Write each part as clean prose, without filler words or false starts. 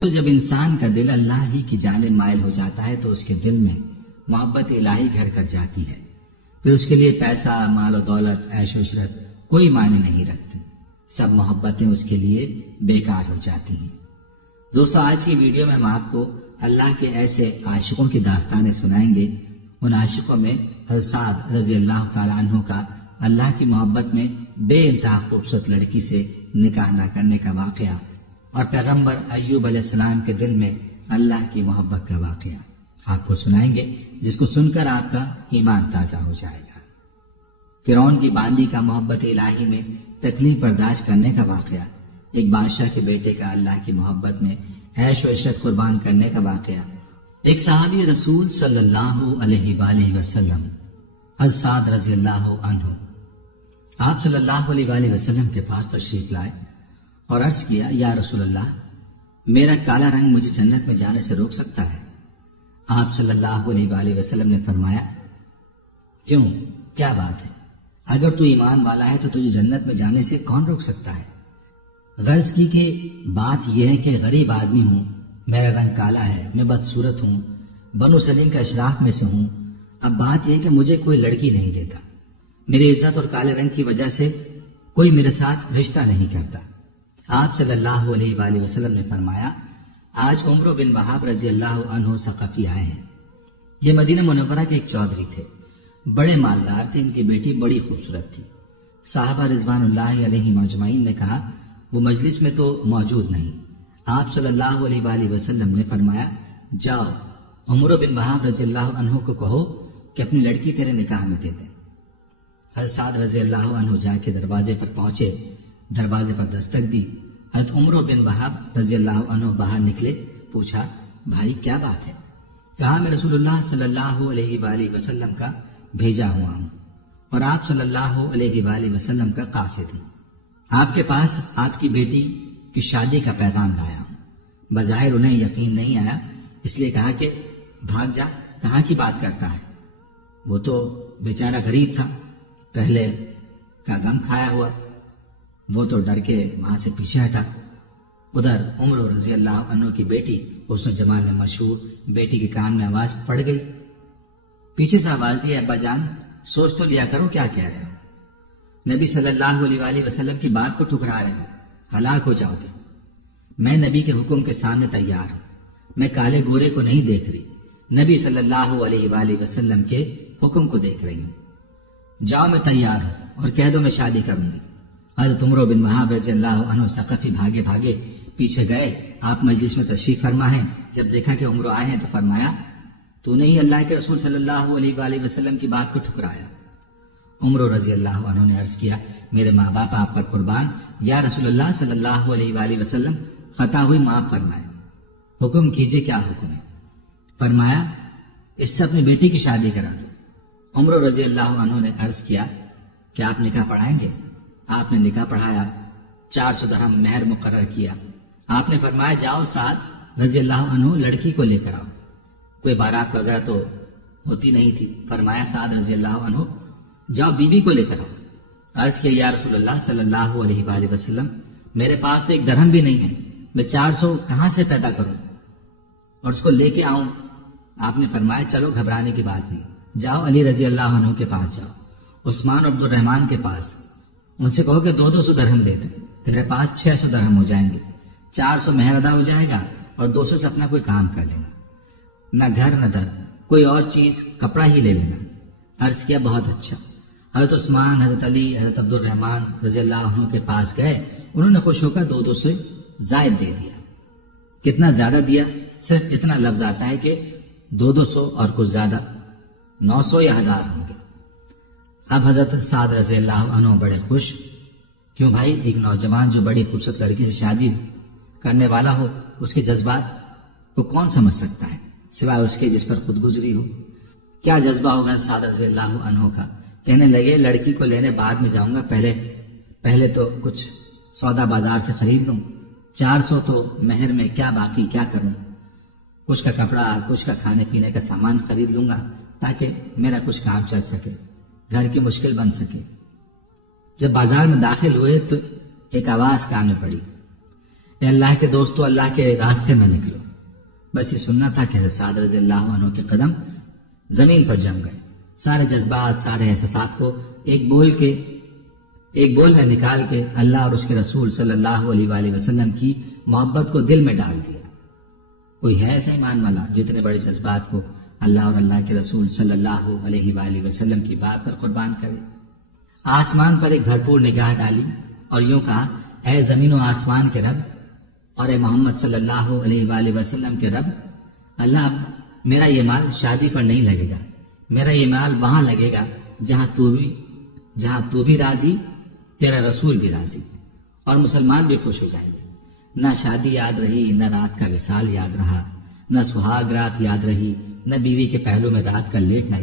تو جب انسان کا دل اللہ ہی کی جانب مائل ہو جاتا ہے تو اس کے دل میں محبت الہی گھر کر جاتی ہے. پھر اس کے لیے پیسہ، مال و دولت، عیش و عشرت کوئی معنی نہیں رکھتی. سب محبتیں اس کے لیے بیکار ہو جاتی ہیں. دوستو، آج کی ویڈیو میں ہم آپ کو اللہ کے ایسے عاشقوں کی داستانیں سنائیں گے. ان عاشقوں میں حضرت سعد رضی اللہ تعالیٰ عنہ کا اللہ کی محبت میں بے انتہا خوبصورت لڑکی سے نکاح نہ کرنے کا واقعہ، اور پیغمبر ایوب علیہ السلام کے دل میں اللہ کی محبت کا واقعہ آپ کو سنائیں گے، جس کو سن کر آپ کا ایمان تازہ ہو جائے گا. فرعون کی باندی کا محبت الہی میں تکلیف برداشت کرنے کا واقعہ، ایک بادشاہ کے بیٹے کا اللہ کی محبت میں عیش و عشرت قربان کرنے کا واقعہ، ایک صحابی رسول صلی اللہ علیہ وآلہ وسلم حضرت سعد رضی اللہ عنہ آپ صلی اللہ علیہ وآلہ وسلم کے پاس تشریف لائے اور عرض کیا، یا رسول اللہ، میرا کالا رنگ مجھے جنت میں جانے سے روک سکتا ہے؟ آپ صلی اللہ علیہ وآلہ وسلم نے فرمایا، کیوں، کیا بات ہے؟ اگر تو ایمان والا ہے تو تجھے جنت میں جانے سے کون روک سکتا ہے؟ غرض کی کہ بات یہ ہے کہ غریب آدمی ہوں، میرا رنگ کالا ہے، میں بدصورت ہوں، بنو سلیم کا اشراف میں سے ہوں. اب بات یہ ہے کہ مجھے کوئی لڑکی نہیں دیتا، میری عزت اور کالے رنگ کی وجہ سے کوئی میرے ساتھ رشتہ نہیں کرتا. آپ صلی اللہ علیہ وآلہ وسلم نے فرمایا، آج عمر بن وہاب رضی اللہ عنہ ثقفی آئے ہیں. یہ مدینہ منورہ کے ایک چودھری تھے، بڑے مالدار تھے، ان کی بیٹی بڑی خوبصورت تھی. صحابہ رضوان اللہ علیہ مجمعین نے کہا، وہ مجلس میں تو موجود نہیں. آپ صلی اللہ علیہ وآلہ وسلم نے فرمایا، جاؤ عمر بن وہاب رضی اللہ عنہ کو کہو کہ اپنی لڑکی تیرے نکاح میں دے دیں. حضرت سعد رضی اللہ عنہ جا کے دروازے پر پہنچے، دروازے پر دستک دی. حضرت عمر بن وہاب رضی اللہ عنہ باہر نکلے. پوچھا، بھائی کیا بات ہے؟ کہا، میں رسول اللہ صلی اللہ علیہ وآلہ وسلم کا بھیجا ہوا ہوں اور آپ صلی اللہ علیہ وآلہ وسلم کا قاصد ہوں. آپ کے پاس آپ کی بیٹی کی شادی کا پیغام لایا ہوں. بظاہر انہیں یقین نہیں آیا، اس لیے کہا کہ بھاگ جا، کہاں کی بات کرتا ہے؟ وہ تو بیچارہ غریب تھا، پہلے کا غم کھایا ہوا. وہ تو ڈر کے وہاں سے پیچھے ہٹا. ادھر عمر رضی اللہ عنہ کی بیٹی حسن و جمال میں مشہور بیٹی کے کان میں آواز پڑ گئی. پیچھے سے آواز دی، ابا جان سوچ تو لیا کرو کیا کہہ رہے ہو؟ نبی صلی اللہ علیہ وآلہ وسلم کی بات کو ٹھکرا رہے ہو، ہلاک ہو جاؤ گے. میں نبی کے حکم کے سامنے تیار ہوں، میں کالے گورے کو نہیں دیکھ رہی، نبی صلی اللہ علیہ وآلہ وسلم کے حکم کو دیکھ رہی ہوں. جاؤ میں تیار ہوں اور کہہ دو میں شادی کروں گی. حضرت عمر بن وہاب رضی اللہ عنہ ثقفی بھاگے بھاگے پیچھے گئے. آپ مجلس میں تشریف فرما ہیں. جب دیکھا کہ عمر آئے ہیں تو فرمایا، تو نے ہی اللہ کے رسول صلی اللہ علیہ وآلہ وسلم کی بات کو ٹھکرایا. عمر رضی اللہ عنہ نے عرض کیا، میرے ماں باپ آپ پر قربان، یا رسول اللہ صلی اللہ علیہ وآلہ وسلم، خطا ہوئی معاف فرمائے، حکم کیجئے، کیا حکم ہے؟ فرمایا، اس سے اپنی بیٹی کی شادی کرا دو. عمر رضی اللہ عنہ نے عرض کیا، کیا آپ نکاح پڑھائیں گے؟ آپ نے نکاح پڑھایا، 400 درہم مہر مقرر کیا. آپ نے فرمایا، جاؤ سعد رضی اللہ عنہ لڑکی کو لے کر آؤ. کوئی بارات وغیرہ تو ہوتی نہیں تھی. فرمایا، سعد رضی اللہ عنہ جاؤ بیوی کو لے کر آؤ. عرض کیا، یا رسول اللہ صلی اللہ علیہ وآلہ وسلم، میرے پاس تو 1 درہم بھی نہیں ہے، میں 400 کہاں سے پیدا کروں اور اس کو لے کے آؤں؟ آپ نے فرمایا، چلو گھبرانے کی بات نہیں، جاؤ علی رضی اللہ عنہ کے پاس جاؤ، عثمان عبد الرحمن کے پاس، ان سے کہو کہ 200 درہم دے دیں، تیرے پاس 600 درہم ہو جائیں گے، 400 مہر ادا ہو جائے گا اور 200 سے اپنا کوئی کام کر لینا، نہ گھر نہ در، کوئی اور چیز، کپڑا ہی لے لینا. عرض کیا، بہت اچھا. حضرت عثمان، حضرت علی، حضرت عبد الرحمن رضی اللہ عنہ کے پاس گئے. انہوں نے خوش ہو کر 200 سے زائد دے دیا. کتنا زیادہ دیا؟ صرف اتنا لفظ آتا ہے کہ 200 اور کچھ زیادہ 900 یا 1000 ہوں گے. اب حضرت سعد رضی اللہ عنہ بڑے خوش. کیوں بھائی، ایک نوجوان جو بڑی خوبصورت لڑکی سے شادی کرنے والا ہو، اس کے جذبات کو کون سمجھ سکتا ہے سوائے اس کے جس پر خود گزری ہو؟ کیا جذبہ ہوگا سعد رضی اللہ عنہ کا؟ کہنے لگے، لڑکی کو لینے بعد میں جاؤں گا، پہلے تو کچھ سودا بازار سے خرید لوں. 400 تو مہر میں، کیا باقی کیا کروں؟ کچھ کا کپڑا، کچھ کا کھانے پینے کا سامان خرید لوں گا تاکہ میرا کچھ کام چل سکے، گھر کی مشکل بن سکے. جب بازار میں داخل ہوئے تو ایک آواز کان میں پڑی، اے اللہ کے دوستو، اللہ کے راستے میں نکلو۔ بس یہ سننا تھا کہ سعد رضی اللہ عنہ کے قدم زمین پر جم گئے۔ سارے جذبات، سارے احساسات کو ایک بول میں نکال کے اللہ اور اس کے رسول صلی اللہ علیہ وآلہ وسلم کی محبت کو دل میں ڈال دیا۔ کوئی ہے ایسا ایمان والا جو اتنے بڑے جذبات کو اللہ اور اللہ کے رسول صلی اللہ علیہ وآلہ وسلم کی بات پر قربان کرے؟ آسمان پر ایک بھرپور نگاہ ڈالی اور یوں کہا، اے زمین و آسمان کے رب اور اے محمد صلی اللہ علیہ وآلہ وسلم کے رب، اللہ اب میرا یہ مال شادی پر نہیں لگے گا، میرا یہ مال وہاں لگے گا جہاں تو بھی راضی، تیرا رسول بھی راضی، اور مسلمان بھی خوش ہو جائیں گے۔ نہ شادی یاد رہی، نہ رات کا وصال یاد رہا، نہ سہاگ رات یاد رہی، نہ بیوی کے پہلو میں رات کا لیٹنا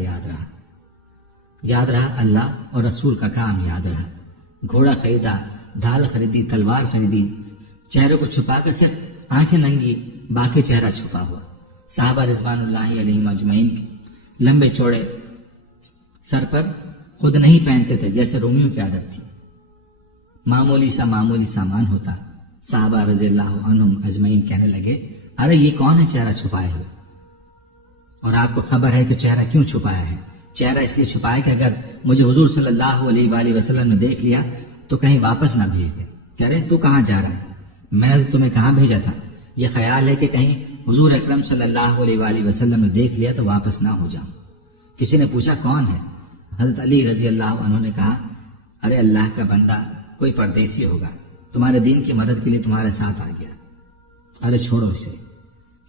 یاد رہا اللہ اور رسول کا کام یاد رہا۔ گھوڑا خریدا، ڈھال خریدی، تلوار خریدی، چہرے کو چھپا کر صرف آنکھیں ننگی، باقی چہرہ چھپا ہوا۔ صحابہ رضوان اللہ علیہم اجمعین لمبے چوڑے سر پر خود نہیں پہنتے تھے، جیسے رومیوں کی عادت تھی۔ معمولی سامان ہوتا۔ صحابہ رضی اللہ عنہم اجمعین کہنے لگے، ارے یہ کون ہے چہرہ چھپائے ہوئے؟ اور آپ کو خبر ہے کہ چہرہ کیوں چھپایا ہے؟ چہرہ اس لیے چھپایا کہ اگر مجھے حضور صلی اللہ علیہ وآلہ وسلم نے دیکھ لیا تو کہیں واپس نہ بھیج دے۔ کہہ رہے تو کہاں جا رہا ہے؟ میں نے تمہیں کہاں بھیجا تھا؟ یہ خیال ہے کہ کہیں حضور اکرم صلی اللہ علیہ وآلہ وسلم نے دیکھ لیا تو واپس نہ ہو جاؤں۔ کسی نے پوچھا کون ہے؟ حضرت علی رضی اللہ عنہ نے کہا، ارے اللہ کا بندہ کوئی پردیسی ہوگا، تمہارے دین کی مدد کے لیے تمہارے ساتھ آ گیا۔ ارے چھوڑو اسے۔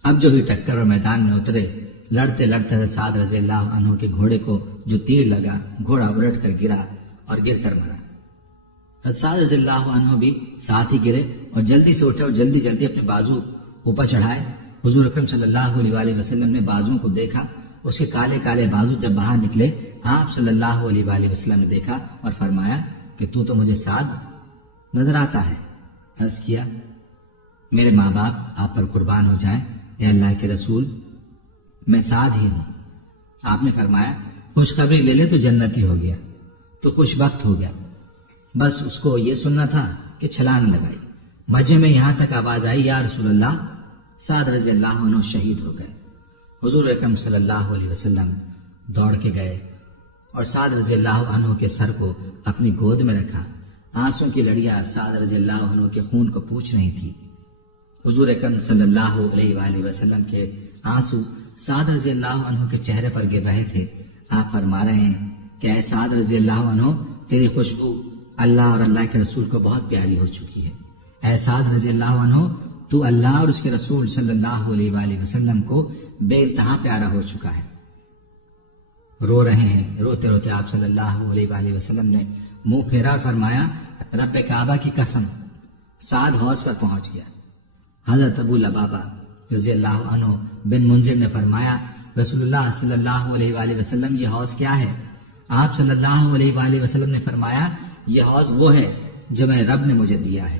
اب جو ہی ٹکر اور میدان میں اترے، لڑتے لڑتے حضرت سعد رضی اللہ عنہ کے گھوڑے کو جو تیر لگا، گھوڑا الٹ کر گرا اور گر کر مرا۔ حضرت سعد رضی اللہ عنہ بھی ساتھ ہی گرے اور جلدی سے اٹھے اور جلدی اپنے بازو اوپر چڑھائے۔ حضور اکرم صلی اللہ علیہ وآلہ وسلم نے بازوؤں کو دیکھا، اس کے کالے کالے بازو جب باہر نکلے، آپ صلی اللہ علیہ وآلہ وسلم نے دیکھا اور فرمایا کہ تو مجھے سعد نظر آتا ہے۔ عرض کیا، میرے ماں باپ آپ پر قربان ہو جائیں، اے اللہ کے رسول، میں سعد ہی ہوں۔ آپ نے فرمایا، خوشخبری لے لے تو جنتی ہو گیا، تو خوش بخت ہو گیا۔ بس اس کو یہ سننا تھا کہ چھلانگ لگائی۔ مجمع میں یہاں تک آواز آئی، یا رسول اللہ، سعد رضی اللہ عنہ شہید ہو گئے۔ حضور اکرم صلی اللہ علیہ وسلم دوڑ کے گئے اور سعد رضی اللہ عنہ کے سر کو اپنی گود میں رکھا۔ آنسوں کی لڑیاں سعد رضی اللہ عنہ کے خون کو پوچھ رہی تھی۔ حضور اکرم صلی اللہ علیہ وآلہ وسلم کے آنسو سعد رضی اللہ عنہ کے چہرے پر گر رہے تھے۔ آپ فرما رہے ہیں کہ اے سعد رضی اللہ عنہ، تیری خوشبو اللہ اور اللہ کے رسول کو بہت پیاری ہو چکی ہے۔ اے سعد رضی اللہ عنہ، تو اللہ اور اس کے رسول صلی اللہ علیہ وآلہ وسلم کو بے انتہا پیارا ہو چکا ہے۔ رو رہے ہیں۔ روتے روتے آپ صلی اللہ علیہ وآلہ وسلم نے منہ پھیرا اور فرمایا، رب کعبہ کی قسم، سعد حوض پر پہنچ گیا۔ حضرت ابو لبابہ رضی اللہ عنہ بن منذر نے فرمایا، رسول اللہ صلی اللہ علیہ وآلہ وسلم، یہ حوض کیا ہے؟ آپ صلی اللہ علیہ وآلہ وسلم نے فرمایا، یہ حوض وہ ہے جو میں رب نے مجھے دیا ہے،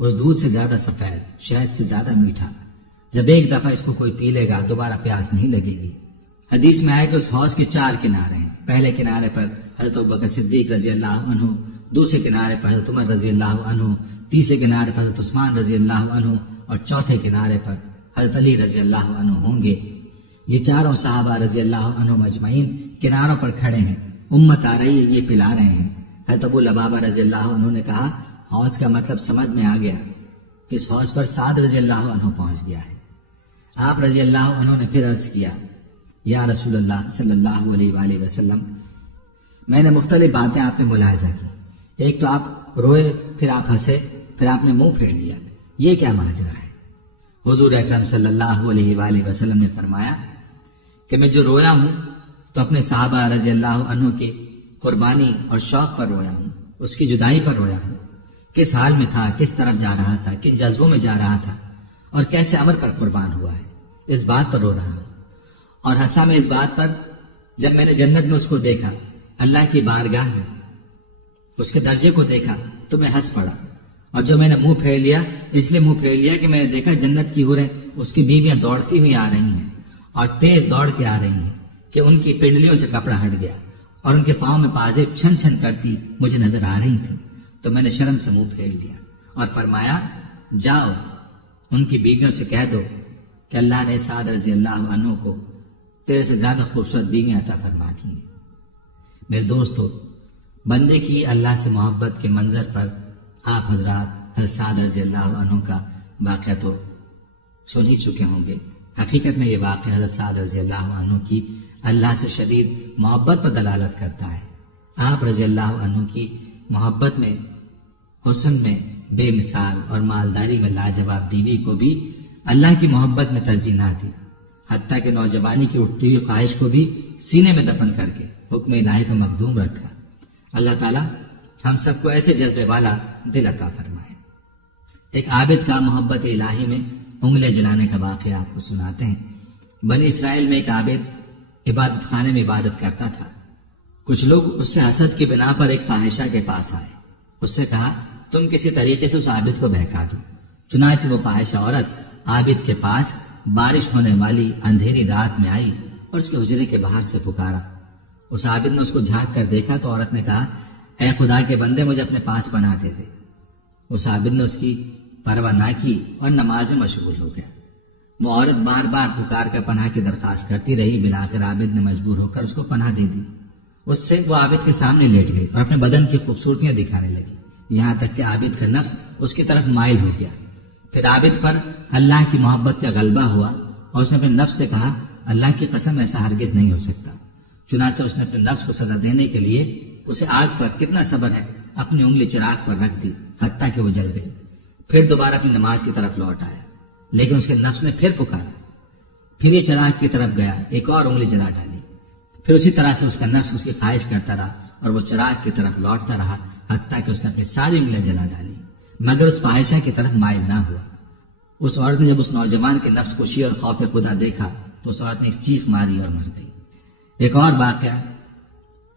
اس دودھ سے زیادہ سفید، شہد سے زیادہ میٹھا۔ جب ایک دفعہ اس کو کوئی پی لے گا دوبارہ پیاس نہیں لگے گی۔ حدیث میں آئے کہ اس حوض کے 4 کنارے ہیں۔ پہلے کنارے پر حضرت ابوبکر صدیق رضی اللہ عنہ، دوسرے کنارے پر حضرت عمر رضی اللہ عنہ، تیسرے کنارے پر حضرت عثمان رضی اللہ عنہ اور چوتھے کنارے پر حضرت علی رضی اللہ عنہ ہوں گے۔ یہ چاروں صحابہ رضی اللہ عنہ مجمعین کناروں پر کھڑے ہیں، امت آ رہی ہے، یہ پلا رہے ہیں۔ حضرت ابو لبابہ رضی اللہ عنہ نے کہا، حوض کا مطلب سمجھ میں آ گیا، اس حوض پر سعد رضی اللہ عنہ پہنچ گیا ہے۔ آپ رضی اللہ عنہ نے پھر عرض کیا، یا رسول اللہ صلی اللہ علیہ وآلہ وسلم، میں نے مختلف باتیں آپ میں ملاحظہ کی۔ ایک تو آپ روئے، پھر آپ ہنسے، پھر آپ نے منہ پھیر لیا، یہ کیا ماجرا ہے؟ حضور اکرم صلی اللہ علیہ وآلہ وسلم نے فرمایا کہ میں جو رویا ہوں تو اپنے صحابہ رضی اللہ عنہ کی قربانی اور شوق پر رویا ہوں، اس کی جدائی پر رویا ہوں، کس حال میں تھا، کس طرف جا رہا تھا، کن جذبوں میں جا رہا تھا اور کیسے امر پر قربان ہوا ہے، اس بات پر رو رہا ہوں۔ اور ہنسا میں اس بات پر جب میں نے جنت میں اس کو دیکھا، اللہ کی بارگاہ میں اس کے درجے کو دیکھا تو میں ہنس پڑا، اور جو میں نے منہ پھیر لیا اس لیے منہ پھیر لیا کہ میں نے دیکھا جنت کی حوریں، اس کی بیویاں دوڑتی ہوئی آ رہی ہیں اور تیز دوڑ کے آ رہی ہیں کہ ان کی پنڈلیوں سے کپڑا ہٹ گیا اور ان کے پاؤں میں پازیب چھن چھن کرتی مجھے نظر آ رہی تھی، تو میں نے شرم سے منہ پھیر لیا اور فرمایا، جاؤ ان کی بیویوں سے کہہ دو کہ اللہ نے سعد رضی اللہ عنہ کو تیرے سے زیادہ خوبصورت بیویاں عطا فرما دی ہیں۔ میرے دوستو، بندے کی اللہ سے محبت کے منظر پر آپ حضرات حضرت سعد رضی اللہ عنہ کا واقعہ تو سن ہی چکے ہوں گے۔ حقیقت میں یہ واقعہ حضرت سعد رضی اللہ عنہ کی اللہ سے شدید محبت پر دلالت کرتا ہے۔ آپ رضی اللہ عنہ کی محبت میں، حسن میں بے مثال اور مالداری میں لاجواب بیوی کو بھی اللہ کی محبت میں ترجیح نہ دی، حتیٰ کہ نوجوانی کی اٹھتی ہوئی خواہش کو بھی سینے میں دفن کر کے حکم الہی کو مقدوم رکھا۔ اللہ تعالی ہم سب کو ایسے جذبے والا دل عطا فرمائے۔ ایک عابد کا محبت الہی میں انگلیں جلانے کا واقعہ آپ کو سناتے ہیں۔ بنی اسرائیل میں ایک عابد عبادت خانے میں عبادت کرتا تھا۔ کچھ لوگ اس سے حسد کی بنا پر ایک فاحشہ کے پاس آئے۔ اس سے کہا تم کسی طریقے سے اس عابد کو بہکا دو۔ چنانچہ وہ فاحشہ عورت عابد کے پاس بارش ہونے والی اندھیری رات میں آئی اور اس کے حجرے کے باہر سے پکارا۔ اس عابد نے اس کو جھانک کر دیکھا تو عورت نے کہا اے خدا کے بندے مجھے اپنے پاس پناہ دے دے۔ اس عابد نے اس کی پرواہ نہ کی اور نماز میں مشغول ہو گیا۔ وہ عورت بار بار پکار کر پناہ کی درخواست کرتی رہی، بالآخر عابد نے مجبور ہو کر اس کو پناہ دے دی۔ اس سے وہ عابد کے سامنے لیٹ گئی اور اپنے بدن کی خوبصورتیاں دکھانے لگی، یہاں تک کہ عابد کا نفس اس کی طرف مائل ہو گیا۔ پھر عابد پر اللہ کی محبت کا غلبہ ہوا اور اس نے اپنے نفس سے کہا اللہ کی قسم ایسا ہرگز نہیں ہو سکتا۔ چنانچہ اس نے اپنے نفس کو سزا دینے کے لیے اسے آگ پر کتنا صبر ہے اپنی انگلی چراغ پر رکھ دی حتیٰ کہ وہ جل گئی۔ پھر دوبارہ اپنی نماز کی طرف لوٹ آیا، لیکن اس کے نفس نے پھر پکارا۔ پھر یہ چراغ کی طرف گیا، ایک اور انگلی جلا ڈالی۔ پھر اسی طرح سے اس کا نفس اس کی خواہش کرتا رہا اور وہ چراغ کی طرف لوٹتا رہا حتیٰ کہ اس نے اپنی ساری انگلیاں جلا ڈالی، مگر اس فاحشہ کی طرف مائل نہ ہوا۔ اس عورت نے جب اس نوجوان کے نفس کشی اور خوف خدا دیکھا تو اس عورت نے ایک چیخ ماری اور مر گئی۔ ایک اور واقعہ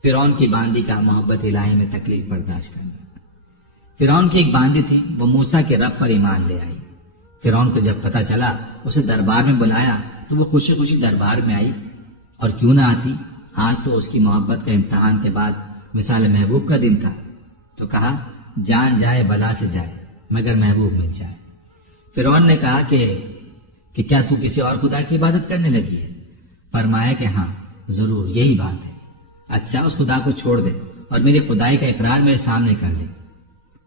فرعون کی باندی کا محبت الہی میں تکلیف برداشت کرنا۔ فرعون کی ایک باندی تھی، وہ موسیٰ کے رب پر ایمان لے آئی۔ فرعون کو جب پتہ چلا، اسے دربار میں بلایا تو وہ خوشی خوشی دربار میں آئی، اور کیوں نہ آتی، آج تو اس کی محبت کا امتحان کے بعد وصال محبوب کا دن تھا۔ تو کہا جان جائے بلا سے جائے مگر محبوب مل جائے۔ فرعون نے کہا کہ کیا تو کسی اور خدا کی عبادت کرنے لگی ہے؟ فرمایا کہ ہاں ضرور یہی بات ہے۔ اچھا اس خدا کو چھوڑ دے اور میری خدائی کا اقرار میرے سامنے کر لے۔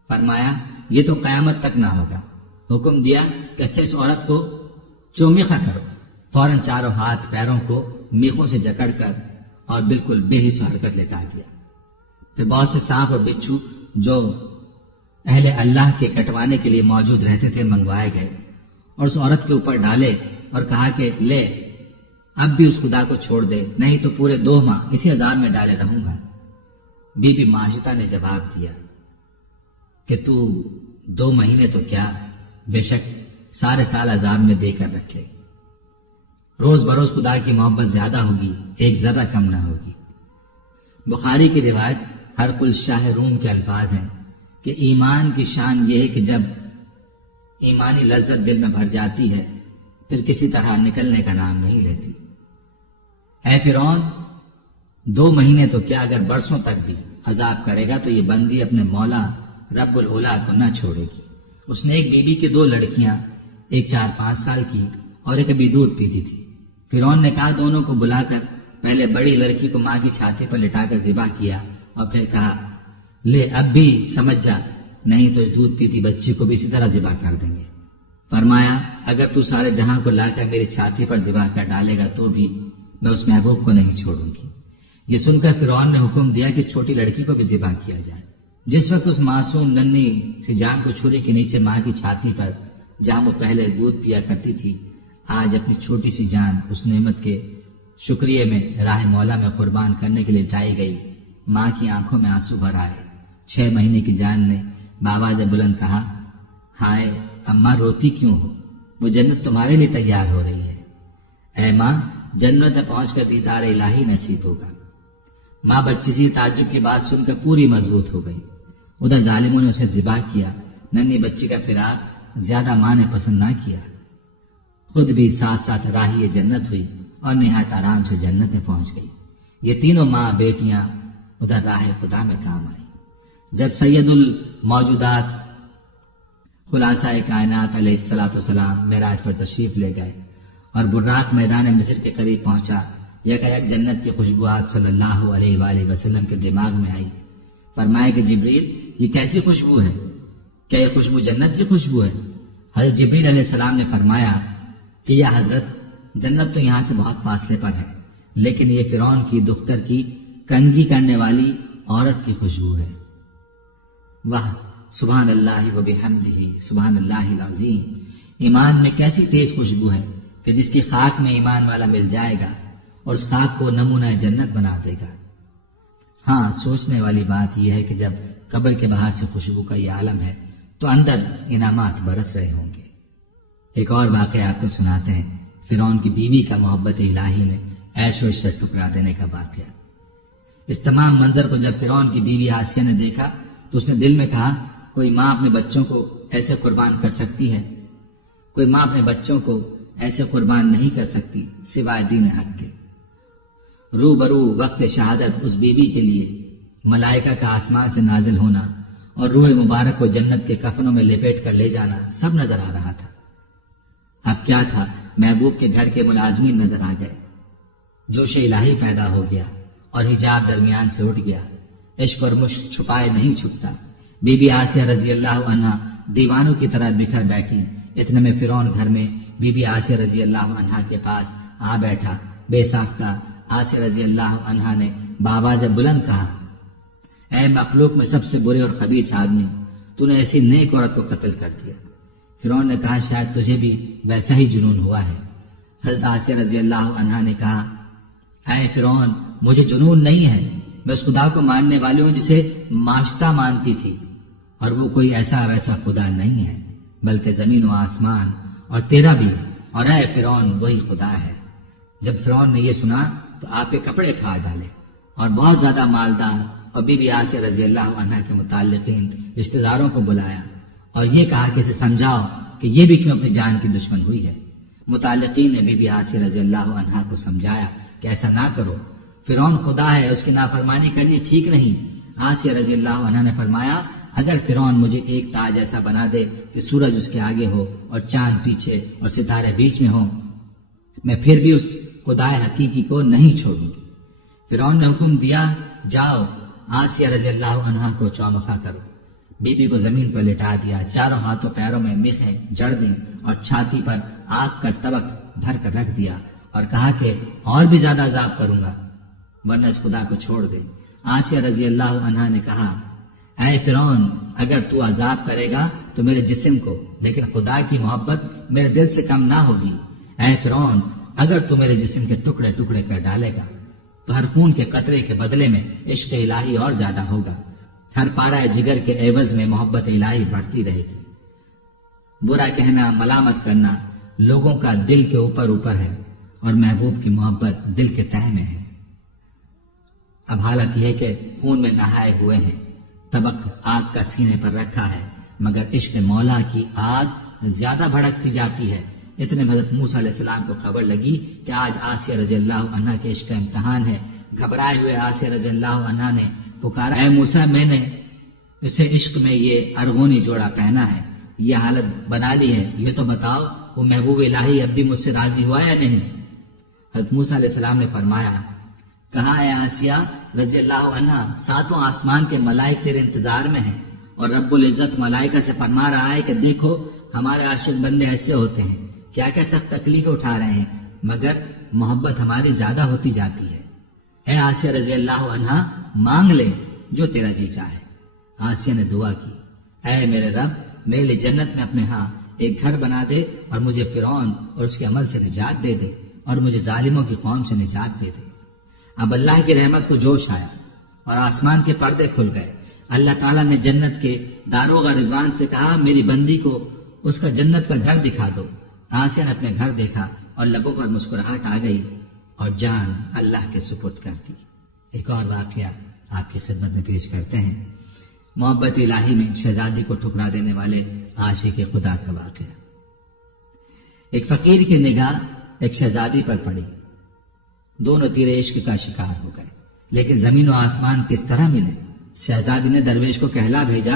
فرمایا یہ تو قیامت تک نہ ہوگا۔ حکم دیا کہ اچھا اس عورت کو چومیخا کرو۔ فوراً چاروں ہاتھ پیروں کو میخوں سے جکڑ کر اور بالکل بے حس و حرکت لٹا دیا۔ پھر بہت سے سانپ اور بچھو جو اہل اللہ کے کٹوانے کے لیے موجود رہتے تھے منگوائے گئے اور اس عورت کے اوپر ڈالے اور کہا کہ لے اب بھی اس خدا کو چھوڑ دے، نہیں تو پورے 2 ماہ اسی عذاب میں ڈالے رہوں گا۔ بی بی معاشطہ نے جواب دیا کہ تو 2 مہینے تو کیا، بے شک سارے سال عذاب میں دے کر رکھ لے۔ روز بروز خدا کی محبت زیادہ ہوگی، ایک ذرہ کم نہ ہوگی۔ بخاری کی روایت ہرقل شاہ روم کے الفاظ ہیں کہ ایمان کی شان یہ ہے کہ جب ایمانی لذت دل میں بھر جاتی ہے پھر کسی طرح نکلنے کا نام نہیں لیتی۔ اے فرعون 2 مہینے تو کیا اگر برسوں تک بھی عذاب کرے گا تو یہ بندی اپنے مولا رب العلا کو نہ چھوڑے گی۔ اس نے ایک بیوی کی 2 لڑکیاں، ایک 4-5 سال کی اور ایک ابھی دودھ پیتی تھی۔ فرعون نے کہا دونوں کو بلا کر پہلے بڑی لڑکی کو ماں کی چھاتی پر لٹا کر ذبح کیا اور پھر کہا لے اب بھی سمجھ جا، نہیں تو اس دودھ پیتی بچی کو بھی اسی طرح ذبح کر دیں گے۔ فرمایا اگر تو سارے جہاں کو لا کر میری چھاتی پر ذبح کر ڈالے گا تو بھی میں اس محبوب کو نہیں چھوڑوں گی۔ یہ سن کر فرعون نے حکم دیا کہ چھوٹی لڑکی کو بھی ذبح کیا جائے۔ جس وقت اس معصوم ننھی سی جان کو چھری کے نیچے ماں کی چھاتی پر جہاں وہ پہلے دودھ پیا کرتی تھی، آج اپنی چھوٹی سی جان اس نعمت کے شکریہ میں راہ مولا میں قربان کرنے کے لیے لائی گئی، ماں کی آنکھوں میں آنسو بھر آئے۔ 6 مہینے کی جان نے بآواز بلند کہا ہائے اماں روتی کیوں ہو، وہ جنت تمہارے لیے تیار ہو رہی ہے۔ اے ماں جنت میں پہنچ کر دیدار الہی نصیب ہوگا۔ ماں بچی سی تعجب کی بات سن کر پوری مضبوط ہو گئی۔ ادھر ظالموں نے اسے ذبح کیا۔ ننھی بچی کا فراق زیادہ ماں نے پسند نہ کیا، خود بھی ساتھ ساتھ راہی جنت ہوئی اور نہایت آرام سے جنت میں پہنچ گئی۔ یہ تینوں ماں بیٹیاں ادھر راہ خدا میں کام آئی۔ جب سید الموجودات خلاصہ کائنات علیہ الصلوۃ والسلام معراج پر تشریف لے گئے اور براق میدان مصر کے قریب پہنچا۔ یک جنت کی خوشبوات صلی اللہ علیہ وآلہ وسلم کے دماغ میں آئی۔ فرمایا کہ جبریل، یہ کیسی خوشبو ہے؟ کیا یہ خوشبو جنت کی خوشبو ہے؟ حضرت جبریل علیہ السلام نے فرمایا کہ یا حضرت، جنت تو یہاں سے بہت فاصلے پر ہے، لیکن یہ فرعون کی دختر کی کنگھی کرنے والی عورت کی خوشبو ہے۔ واہ، سبحان اللہ و بحمدہ، سبحان اللہ العظیم۔ ایمان میں کیسی تیز خوشبو ہے کہ جس کی خاک میں ایمان والا مل جائے گا اور اس خاک کو نمونہ جنت بنا دے گا۔ ہاں، سوچنے والی بات یہ ہے کہ جب قبر کے باہر سے خوشبو کا یہ عالم ہے تو اندر انعامات برس رہے ہوں گے۔ ایک اور واقعہ آپ کو سناتے ہیں، فرعون کی بیوی کا محبت الہی میں عیش و عشرت ٹکرا دینے کا واقعہ۔ اس تمام منظر کو جب فرعون کی بیوی آسیہ نے دیکھا تو اس نے دل میں کہا، کوئی ماں اپنے بچوں کو ایسے قربان کر سکتی ہے؟ کوئی ماں اپنے بچوں کو ایسے قربان نہیں کر سکتی سوائے دین حق کے۔ روبرو وقت شہادت اس بیوی کے لیے ملائکہ کا آسمان سے نازل ہونا اور روح مبارک کو جنت کے کفنوں میں لپیٹ کر لے جانا سب نظر آ رہا تھا۔ اب کیا تھا، محبوب کے گھر کے ملازمین نظر آ گئے، جوش الہی پیدا ہو گیا اور حجاب درمیان سے اٹھ گیا۔ عشق اور مشق چھپائے نہیں چھپتا۔ بی بی آسیہ رضی اللہ عنہا دیوانوں کی طرح بکھر بیٹھی۔ اتنے میں فرعون گھر میں بی بی آسیہ رضی اللہ عنہا کے پاس آ بیٹھا۔ بے ساختہ آسیہ رضی اللہ عنہا نے بآواز بلند کہا، اے مخلوق میں سب سے برے اور خبیث آدمی، تو نے ایسی نیک عورت کو قتل کر دیا۔ فرعون نے کہا، شاید تجھے بھی ویسا ہی جنون ہوا ہے۔ حضرت آسیہ رضی اللہ عنہا نے کہا، اے فرعون، مجھے جنون نہیں ہے، میں اس خدا کو ماننے والی ہوں جسے ماشتہ مانتی تھی، اور وہ کوئی ایسا ویسا خدا نہیں ہے، بلکہ زمین و آسمان اور تیرا بھی، اور اے فرعون وہی خدا ہے۔ جب فرعون نے یہ سنا تو آپ کے کپڑے پھاڑ ڈالے اور بہت زیادہ مالدار اور بی بی آسیہ رضی اللہ عنہا کے متعلقین رشتہ داروں کو بلایا اور یہ کہا کہ اسے سمجھاؤ کہ یہ بھی کیوں اپنی جان کی دشمن ہوئی ہے۔ متعلقین نے بی بی آسیہ رضی اللہ عنہا کو سمجھایا کہ ایسا نہ کرو، فرعون خدا ہے، اس کی نافرمانی کرنی ٹھیک نہیں۔ آسیہ رضی اللہ عنہا نے فرمایا، اگر فرعون مجھے ایک تاج ایسا بنا دے کہ سورج اس کے آگے ہو اور چاند پیچھے اور ستارے بیچ میں ہوں، میں پھر بھی اس خدا حقیقی کو نہیں چھوڑوں گی۔ فرعون نے حکم دیا، جاؤ آسیہ رضی اللہ عنہا کو چومخا کرو۔ بی بی کو زمین پر لٹا دیا، چاروں ہاتھوں پیروں میں میخیں جڑ دیں اور چھاتی پر آگ کا طبق بھر کر رکھ دیا اور کہا کہ اور بھی زیادہ عذاب کروں گا ورنہ اس خدا کو چھوڑ دے۔ آسیہ رضی اللہ عنہا نے کہا، اے فرعون، اگر تو عذاب کرے گا تو میرے جسم کو، لیکن خدا کی محبت میرے دل سے کم نہ ہوگی۔ اے فرعون، اگر تو میرے جسم کے ٹکڑے ٹکڑے کر ڈالے گا تو ہر خون کے قطرے کے بدلے میں عشق الہی اور زیادہ ہوگا، ہر پارہ جگر کے عوض میں محبت الہی بڑھتی رہے گی۔ برا کہنا، ملامت کرنا لوگوں کا دل کے اوپر اوپر ہے اور محبوب کی محبت دل کے تہہ میں ہے۔ اب حالت یہ ہے کہ خون میں نہائے ہوئے ہیں، طبق آگ کا سینے پر رکھا ہے، مگر عشق مولا کی آگ زیادہ بھڑکتی جاتی ہے۔ اتنے میں حضرت موسیٰ علیہ السلام کو خبر لگی کہ آج آسیہ رضی اللہ عنہا کے عشق کا امتحان ہے۔ گھبرائے ہوئے آسیہ رضی اللہ عنہا نے پکارا، اے موسیٰ، میں نے اسے عشق میں یہ ارغونی جوڑا پہنا ہے، یہ حالت بنا لی ہے، یہ تو بتاؤ وہ محبوب الہی اب بھی مجھ سے راضی ہوا یا نہیں؟ حضرت موسیٰ علیہ السلام نے فرمایا، کہا اے آسیہ رضی اللہ عنہا، ساتوں آسمان کے ملائک تیرے انتظار میں ہیں اور رب العزت ملائکہ سے فرما رہا ہے کہ دیکھو ہمارے عاشق بندے ایسے ہوتے ہیں، کیا کیا سخت تکلیف اٹھا رہے ہیں، مگر محبت ہماری زیادہ ہوتی جاتی ہے۔ اے آسیہ رضی اللہ عنہا، مانگ لے جو تیرا جی چاہے۔ آسیہ نے دعا کی، اے میرے رب، میرے لیے جنت میں اپنے ہاں ایک گھر بنا دے اور مجھے فرعون اور اس کے عمل سے نجات دے دے اور مجھے ظالموں کی قوم سے نجات دے دے۔ اب اللہ کی رحمت کو جوش آیا اور آسمان کے پردے کھل گئے۔ اللہ تعالیٰ نے جنت کے داروغہ رضوان سے کہا، میری بندی کو اس کا جنت کا گھر دکھا دو۔ آسیہ نے اپنے گھر دیکھا اور لبوں پر مسکراہٹ آ گئی اور جان اللہ کے سپرد کر دی۔ ایک اور واقعہ آپ کی خدمت میں پیش کرتے ہیں، محبت الہی میں شہزادی کو ٹھکرا دینے والے عاشق خدا کا واقعہ۔ ایک فقیر کی نگاہ ایک شہزادی پر پڑی، دونوں تیرے عشق کا شکار ہو گئے، لیکن زمین و آسمان کس طرح ملے؟ شہزادی نے درویش کو کہلا بھیجا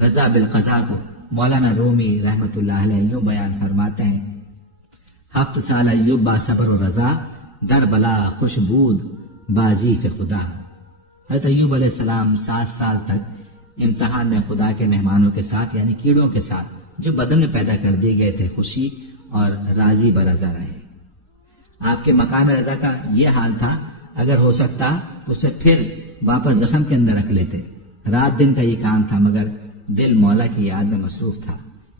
رضا بالقضا کو مولانا رومی رحمت اللہ علیہ یوں بیان فرماتے ہیں: 7 سال ایوب با صبر و رضا، در بلا خوشبود بازی فی خدا۔ حضرت ایوب علیہ السلام 7 سال تک امتحان میں خدا کے مہمانوں کے ساتھ یعنی کیڑوں کے ساتھ جو بدن میں پیدا کر دیے گئے تھے خوشی اور راضی برضا رہے۔ آپ کے مقام رضا کا یہ حال تھا، اگر ہو سکتا اسے پھر واپس زخم کے اندر رکھ لیتے۔ رات دن کا یہ کام تھا، مگر دل مولا کی یاد میں مصروف تھا۔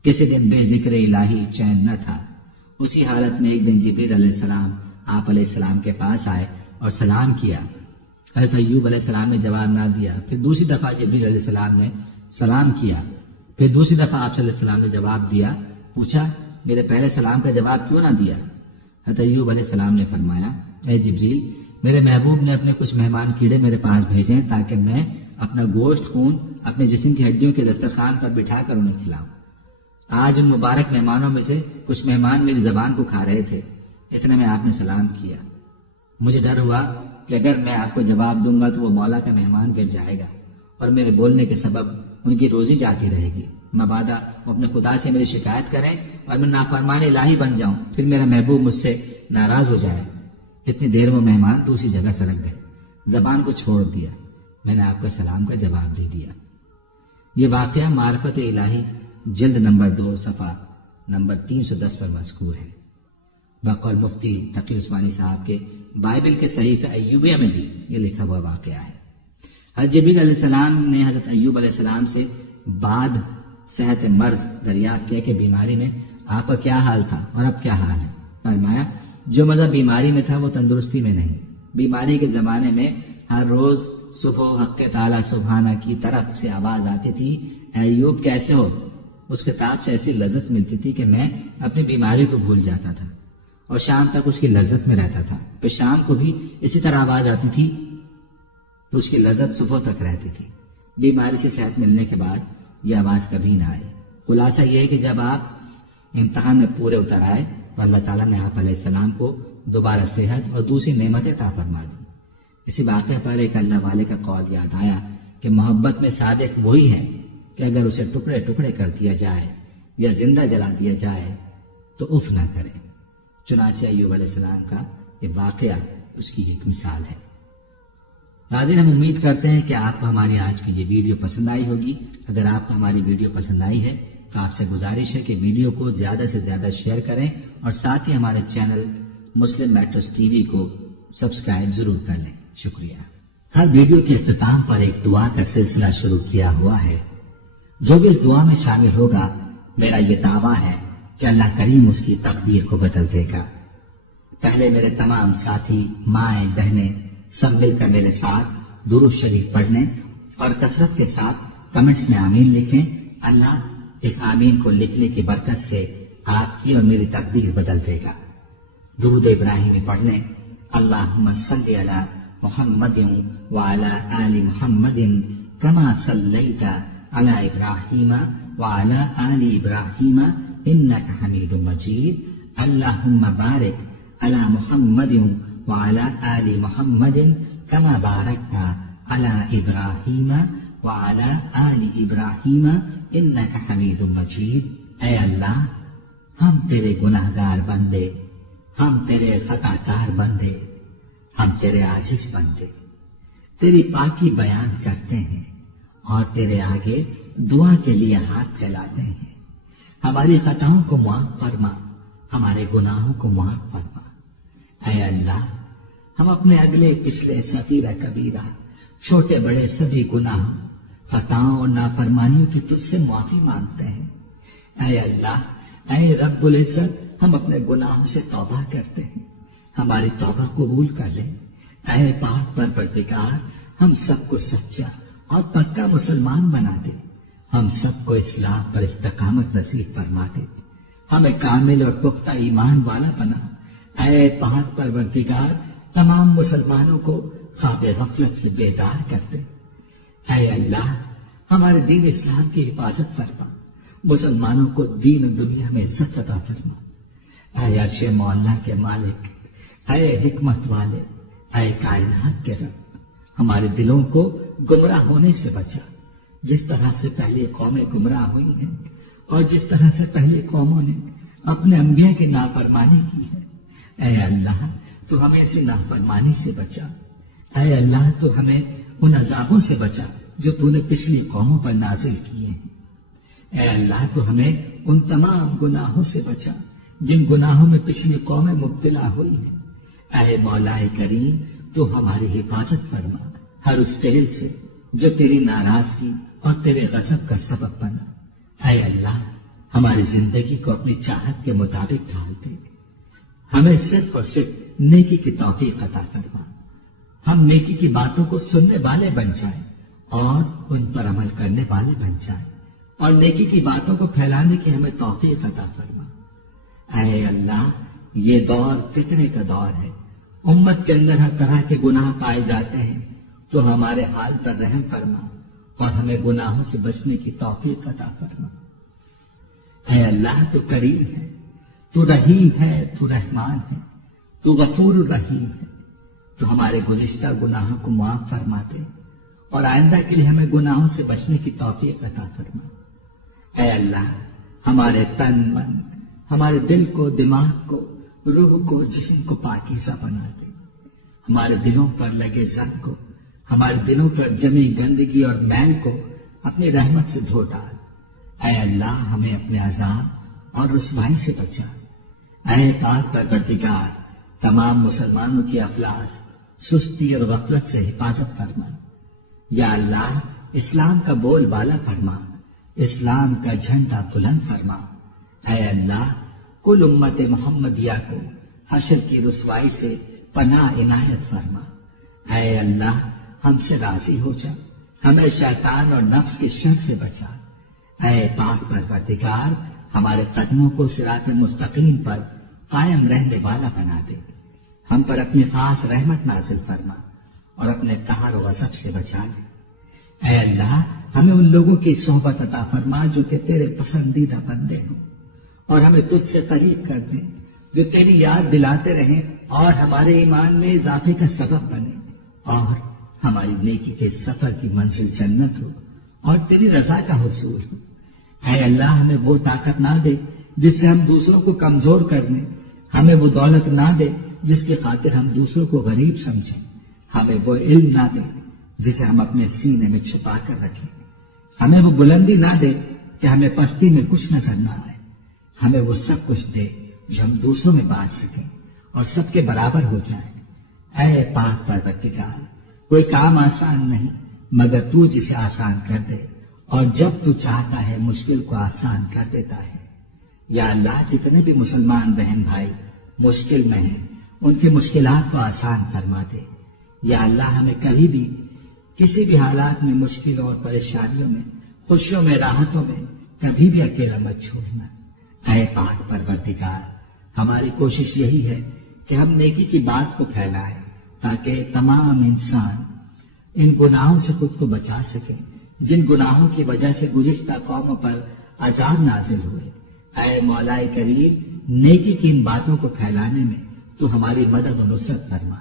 کسی دن بے ذکر الہی چین نہ تھا۔ اسی حالت میں ایک دن جبریل علیہ السلام آپ علیہ السلام کے پاس آئے اور سلام کیا۔ حضرت ایوب علیہ السلام نے جواب نہ دیا۔ پھر دوسری دفعہ جبریل علیہ السلام نے سلام کیا۔ پھر دوسری دفعہ آپ صلی اللہ علیہ وسلم نے جواب دیا۔ پوچھا میرے پہلے سلام کا جواب کیوں نہ دیا؟ حضرت ایوب علیہ السلام نے فرمایا: اے جبریل، میرے محبوب نے اپنے کچھ مہمان کیڑے میرے پاس بھیجے ہیں تاکہ میں اپنا گوشت خون اپنے جسم کی ہڈیوں کے دسترخوان پر بٹھا کر انہیں کھلاؤں۔ آج ان مبارک مہمانوں میں سے کچھ مہمان میری زبان کو کھا رہے تھے، اتنے میں آپ نے سلام کیا۔ مجھے ڈر ہوا کہ اگر میں آپ کو جواب دوں گا تو وہ مولا کا مہمان گر جائے گا اور میرے بولنے کے سبب ان کی روزی جاتی رہے گی۔ مبادا وہ اپنے خدا سے میری شکایت کریں اور میں نافرمان الہی بن جاؤں، پھر میرا محبوب مجھ سے ناراض ہو جائے۔ اتنی دیر وہ مہمان دوسری جگہ سرک گئے۔ زبان کو چھوڑ دیا، میں نے آپ کا سلام کا جواب دے دیا۔ یہ واقعہ معرفت الہی جلد نمبر 2 صفحہ نمبر 310 پر مذکور ہے۔ بقول مفتی تقی عثمانی صاحب کے بائبل کے صحیفہ ایوبیہ میں بھی یہ لکھا ہوا واقعہ ہے۔ حضرت جبریل علیہ السلام نے حضرت ایوب علیہ السلام سے بعد صحت مرض دریافت کیا کہ بیماری میں آپ کا کیا حال تھا اور اب کیا حال ہے؟ فرمایا: جو مزہ بیماری میں تھا وہ تندرستی میں نہیں۔ بیماری کے زمانے میں ہر روز صبح حق تعالی سبحانہ کی طرف سے آواز آتی تھی: اے ایوب کیسے ہو؟ اس کتاب سے ایسی لذت ملتی تھی کہ میں اپنی بیماری کو بھول جاتا تھا اور شام تک اس کی لذت میں رہتا تھا۔ پھر شام کو بھی اسی طرح آواز آتی تھی تو اس کی لذت صبح تک رہتی تھی۔ بیماری سے صحت ملنے کے بعد یہ آواز کبھی نہ آئی۔ خلاصہ یہ ہے کہ جب آپ امتحان میں پورے اتر آئے تو اللہ تعالیٰ نے آپ علیہ السلام کو دوبارہ صحت اور دوسری نعمتیں عطا فرما دی۔ اسی واقعے پر ایک اللہ والے کا قول یاد آیا کہ محبت میں صادق وہی ہے کہ اگر اسے ٹکڑے ٹکڑے کر دیا جائے یا زندہ جلا دیا جائے تو اف نہ کرے۔ چنانچہ ایوب علیہ السلام کا یہ واقعہ اس کی ایک مثال ہے۔ ناظرین، ہم امید کرتے ہیں کہ آپ کو ہماری آج کی یہ ویڈیو پسند آئی ہوگی۔ اگر آپ کو ہماری ویڈیو پسند آئی ہے تو آپ سے گزارش ہے کہ ویڈیو کو زیادہ سے زیادہ شیئر کریں اور ساتھ ہی ہمارے چینل مسلم میٹرز ٹی وی کو سبسکرائب ضرور کر لیں۔ شکریہ۔ ہر ویڈیو کے اختتام پر ایک دعا کا سلسلہ شروع کیا ہوا ہے۔ جو بھی اس دعا میں شامل ہوگا، میرا یہ دعویٰ ہے کہ اللہ کریم اس کی تقدیر کو بدل دے گا۔ پہلے میرے تمام ساتھی مائیں بہنیں سب مل کر میرے ساتھ درود شریف پڑھنے اور کثرت کے ساتھ کمنٹس میں آمین لکھیں۔ اللہ اس آمین کو لکھنے کی برکت سے آپ کی اور میری تقدیر بدل دے گا۔ درود ابراہیمی پڑھ لیں۔ اللہم صلی علی محمد وعلی آل محمد کما صلیت علی ابراہیم وعلی آل ابراہیم انک حمید مجید۔ اللہم بارک علی محمد وعلی آل محمد کما بارکت علی ابراہیم وعلی آل ابراہیم انک حمید مجید۔ اے اللہ، ہم تیرے گناہگار بندے، ہم تیرے خطا کار بندے، ہم تیرے عاجز بندے تیری پاکی بیان کرتے ہیں اور تیرے آگے دعا کے لیے ہاتھ پھیلاتے ہیں۔ ہماری خطاؤں کو معاف فرما، ہمارے گناہوں کو معاف فرما۔ اے اللہ، ہم اپنے اگلے پچھلے صغیرہ کبیرہ چھوٹے بڑے سبھی گناہوں، خطاؤں اور نافرمانیوں کی تجھ سے معافی مانگتے ہیں۔ اے اللہ، اے رب العزت، ہم اپنے گناہوں سے توبہ کرتے ہیں، ہماری توبہ قبول کر لیں۔ اے پاک پروردگار، ہم سب کو سچا اور پکا مسلمان بنا دے، ہم سب کو اسلام پر استقامت نصیب فرما دے، ہمیں کامل اور پختہ ایمان والا بنا۔ اے پاک پروردگار، تمام مسلمانوں کو خواب غفلت سے بیدار کر دے۔ اے اللہ، ہمارے دین اسلام کی حفاظت فرما، مسلمانوں کو دین و دنیا میں عزت عطا فرما۔ اے عرش مولا کے مالک، اے حکمت والے، اے کائنات کے رب، ہمارے دلوں کو گمراہ ہونے سے بچا، جس طرح سے پہلے قومیں گمراہ ہوئی ہیں اور جس طرح سے پہلے قوموں نے اپنے انبیاء کی نافرمانی کی ہے، اے اللہ تو ہمیں اسی نافرمانی سے بچا۔ اے اللہ تو ہمیں ان عذابوں سے بچا جو تو نے پچھلی قوموں پر نازل کیے ہیں۔ اے اللہ تو ہمیں ان تمام گناہوں سے بچا جن گناہوں میں پچھلی قومیں مبتلا ہوئی ہیں۔ اے مولا کریم تو ہماری حفاظت فرما ہر اس فعل سے جو تیری ناراضگی اور تیرے غضب کا سبب بنا۔ اے اللہ ہماری زندگی کو اپنی چاہت کے مطابق ڈھال دے، ہمیں صرف اور صرف نیکی کی توفیق عطا فرما، ہم نیکی کی باتوں کو سننے والے بن جائیں اور ان پر عمل کرنے والے بن جائیں، اور نیکی کی باتوں کو پھیلانے کی ہمیں توفیق عطا فرما۔ اے اللہ یہ دور فتنے کا دور ہے، امت کے اندر ہر طرح کے گناہ پائے جاتے ہیں، تو ہمارے حال پر رحم فرما اور ہمیں گناہوں سے بچنے کی توفیق عطا فرما۔ اے اللہ تو کریم ہے، تو رحیم ہے، تو رحمان ہے، تو غفور الرحیم ہے، تو ہمارے گزشتہ گناہوں کو معاف فرما دے اور آئندہ کے لیے ہمیں گناہوں سے بچنے کی توفیق عطا فرما۔ اے اللہ ہمارے تن من، ہمارے دل کو، دماغ کو، روح کو، جسم کو پاکیزہ بنا دے، ہمارے دلوں پر لگے زنگ کو، ہمارے دلوں پر جمی گندگی اور میل کو اپنی رحمت سے دھو ڈال۔ اے اللہ ہمیں اپنے عذاب اور رسوائی سے بچا۔ اے پاک پروردگار تمام مسلمانوں کی افلاس، سستی اور غفلت سے حفاظت فرما۔ یا اللہ اسلام کا بول بالا فرما، اسلام کا جھنڈا بلند فرما۔ اے اللہ کل امت محمدیہ کو حشر کی رسوائی سے پناہ عنایت فرما۔ اے اللہ ہم سے راضی ہو جا، ہمیں شیطان اور نفس کے شر سے بچا۔ اے پاک پروردگار ہمارے قدموں کو صراط مستقیم پر قائم رہنے والا بنا دے، ہم پر اپنی خاص رحمت نازل فرما اور اپنے قہر و غضب سے بچا لے۔ اے اللہ ہمیں ان لوگوں کی صحبت عطا فرما جو کہ تیرے پسندیدہ بندے ہوں، اور ہمیں تجھ سے قریب کر دیں، جو تیری یاد دلاتے رہیں اور ہمارے ایمان میں اضافے کا سبب بنے، اور ہماری نیکی کے سفر کی منزل جنت ہو اور تیری رضا کا حصول ہو۔ اے اللہ ہمیں وہ طاقت نہ دے جس سے ہم دوسروں کو کمزور کر دیں، ہمیں وہ دولت نہ دے جس کی خاطر ہم دوسروں کو غریب سمجھیں، ہمیں وہ علم نہ دے جسے ہم اپنے سینے میں چھپا کر رکھیں، ہمیں وہ بلندی نہ دے کہ ہمیں پستی میں کچھ نظر نہ آئے، ہمیں وہ سب کچھ دے جو ہم دوسروں میں بانٹ سکیں اور سب کے برابر ہو جائیں۔ اے پاک پروردگار کوئی کام آسان نہیں مگر تو جسے آسان کر دے، اور جب تو چاہتا ہے مشکل کو آسان کر دیتا ہے۔ یا اللہ جتنے بھی مسلمان بہن بھائی مشکل میں ہیں ان کی مشکلات کو آسان فرما دے۔ یا اللہ ہمیں کبھی بھی کسی بھی حالات میں مشکلوں اور پریشانیوں میں، خوشیوں میں، راحتوں میں کبھی بھی اکیلا مت چھوڑنا۔ اے پاک پروردگار ہماری کوشش یہی ہے کہ ہم نیکی کی بات کو پھیلائیں تاکہ تمام انسان ان گناہوں سے خود کو بچا سکیں جن گناہوں کی وجہ سے گزشتہ قوموں پر عذاب نازل ہوئے۔ اے مولا کریم نیکی کی ان باتوں کو پھیلانے میں تو ہماری مدد و نصرت فرما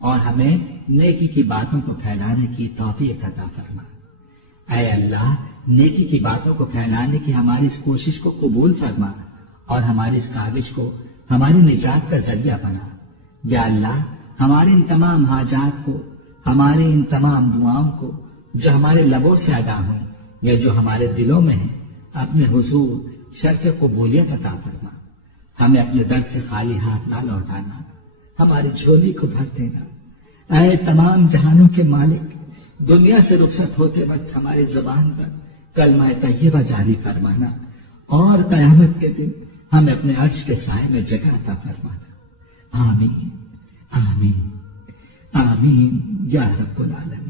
اور ہمیں نیکی کی باتوں کو پھیلانے کی توفیق عطا فرما۔ اے اللہ نیکی کی باتوں کو پھیلانے کی ہماری اس کوشش کو قبول فرما اور ہماری اس کاوش کو ہماری نجات کا ذریعہ بنا۔ یا اللہ ہمارے ان تمام حاجات کو، ہمارے ان تمام دعاؤں کو جو ہمارے لبوں سے ادا ہوں یا جو ہمارے دلوں میں ہیں، اپنے حضور شرف قبولیت عطا فرما۔ ہمیں اپنے در سے خالی ہاتھ نہ لوٹانا، ہماری جھولی کو بھر دینا۔ اے تمام جہانوں کے مالک دنیا سے رخصت ہوتے وقت ہماری زبان پر کلمہ طیبہ جاری فرمانا اور قیامت کے دن ہمیں اپنے عرش کے سائے میں جگہ عطا فرمانا۔ آمین آمین آمین یا رب العالمین۔